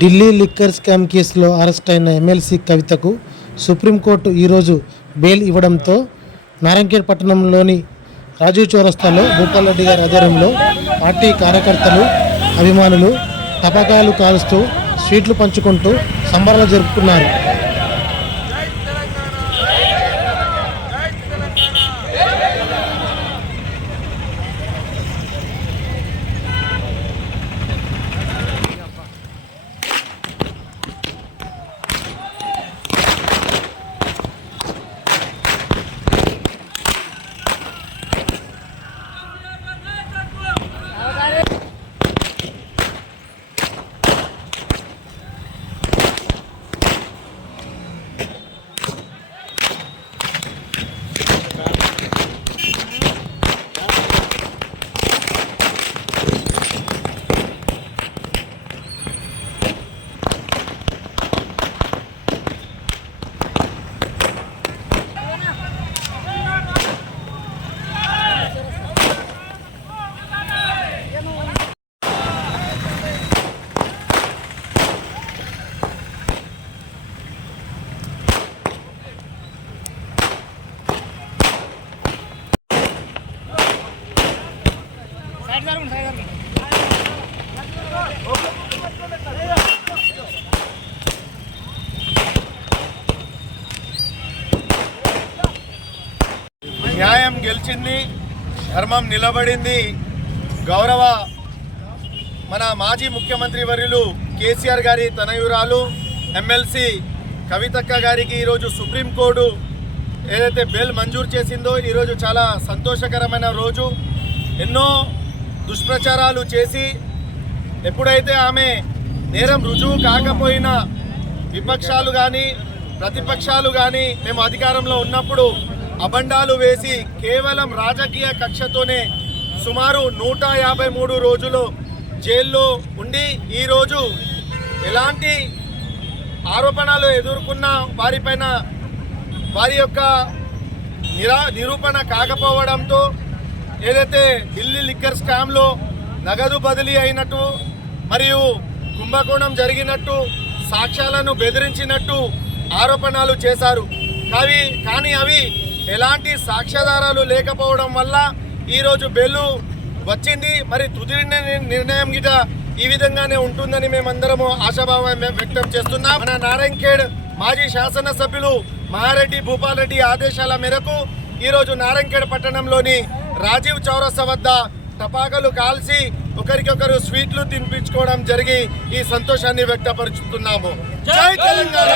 Delhi liquor scam కేసులో arrest అయిన MLC కవితకు సుప్రీంకోర్టు ఈరోజు బెయిల్ ఇవ్వడంతో నారాయణఖేడ్ పట్టణంలోని రాజీవ్ చౌరస్తాలో భూపాల్ రెడ్డి గారి ఆధ్వర్యంలో పార్టీ కార్యకర్తలు అభిమానులు టపాకాయలు కాలుస్తూ స్వీట్లు పంచుకుంటూ సంబరాలు జరుపుకున్నారు. న్యాయం గెలిచింది, ధర్మం నిలబడింది. గౌరవ మన మాజీ ముఖ్యమంత్రి వర్యులు కేసీఆర్ గారి తనయురాలు ఎమ్మెల్సీ కవితక్క గారికి ఈరోజు సుప్రీంకోర్టు ఏదైతే బెయిల్ మంజూరు చేసిందో ఈరోజు చాలా సంతోషకరమైన రోజు. ఎన్నో దుష్ప్రచారాలు చేసి ఎప్పుడైతే ఆమె నేరం రుజువు కాకపోయినా విపక్షాలు కానీ ప్రతిపక్షాలు కానీ మేము అధికారంలో ఉన్నప్పుడు అబండాలు వేసి కేవలం రాజకీయ కక్షతోనే సుమారు 153 రోజులు జైల్లో ఉండి ఈరోజు ఎలాంటి ఆరోపణలు ఎదుర్కొన్న వారిపైన వారి యొక్క నిరూపణ కాకపోవడంతో ఏదైతే ఢిల్లీ లిక్కర్ స్కామ్లో నగదు బదిలీ అయినట్టు మరియు కుంభకోణం జరిగినట్టు సాక్ష్యాలను బెదిరించినట్టు ఆరోపణలు చేశారు. కానీ అవి ఎలాంటి సాక్ష్యాధారాలు లేకపోవడం వల్ల ఈరోజు బెయిల్ వచ్చింది. మరి తుది నిర్ణయం గిట ఈ విధంగానే ఉంటుందని మేమందరము ఆశాభావం వ్యక్తం చేస్తున్నాం. మన నారాయణఖేడ్ మాజీ శాసనసభ్యులు మహారెడ్డి భూపాల్ రెడ్డి ఆదేశాల మేరకు ఈరోజు నారాయణఖేడ్ పట్టణంలోని రాజీవ్ చౌరస్తా వద్ద టపాకాయలు కాల్చి ఒకరికొకరు స్వీట్లు తినిపించుకోవడం జరిగి ఈ సంతోషాన్ని వ్యక్తపరుచుతున్నాము. జై తెలంగాణ.